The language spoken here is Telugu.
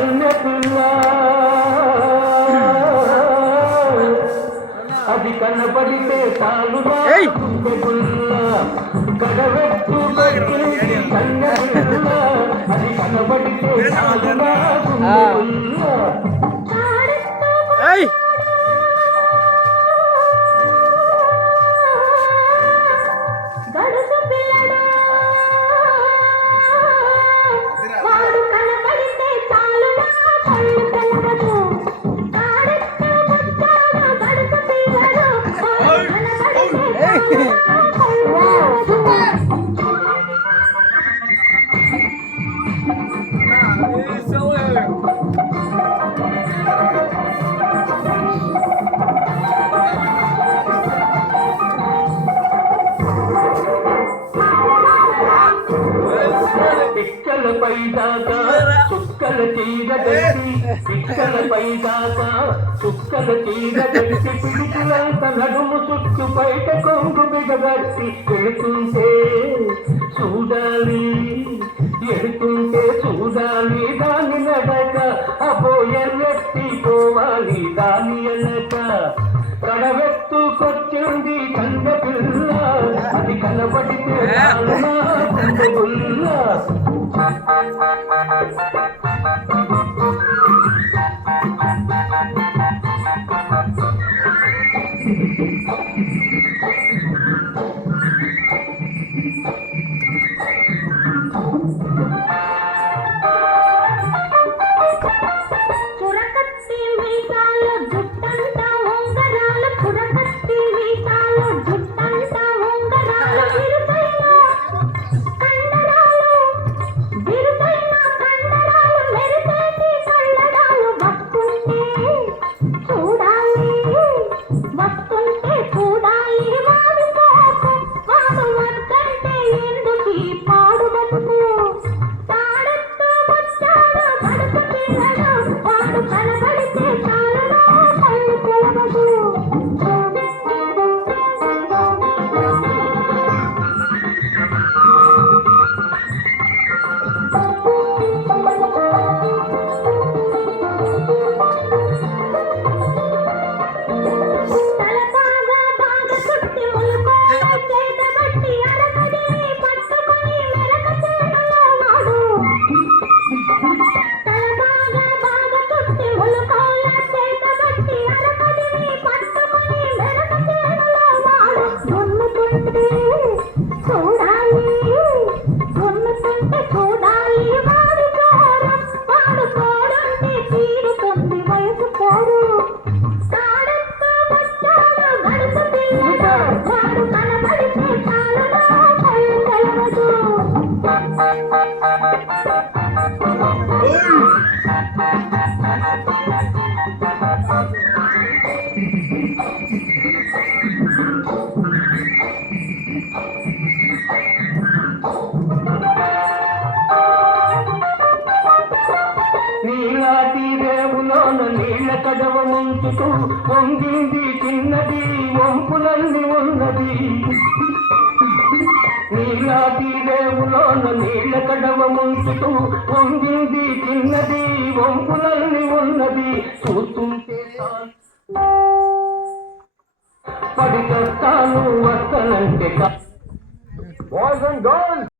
కన్నెపిల్ల అది కనపడితే చాలుగా గుండెగుల్ల గడవెత్తు కన్నెపిల్ల అది కనపడితే చాలుగా గుండెగుల్ల పిక్కలపై దాకా చుక్కల చీర గట్టి పిక్కలపై దాకా చుక్కల చీర గట్టి పిడికిలంత నడుము చుట్టు బయట కొంగు బిగబట్టి వెళుతుంటే చూడాలి ఎడుతుంటే చూడాలి దాని నడక అపోయెట్టి పోవాలి దాని అనక కడవెత్తుకొచ్చింది కంద పిల్ల అది కనబడితే గుండెగుల్ల నీలాటి రేవులోన నీళ్ళ కడవ ముంచుతూ వంగింది చిన్నది వంపులన్నీ ఉన్నది నీలాటి రేవులోన నీళ్ళ కడవ ముంచుతూ వంగింది చిన్నది వంపులన్నీ ఉన్నది చూస్తుంటే పడి చేస్తాను వస్తనంటే బాయ్స్ అండ్ గర్ల్స్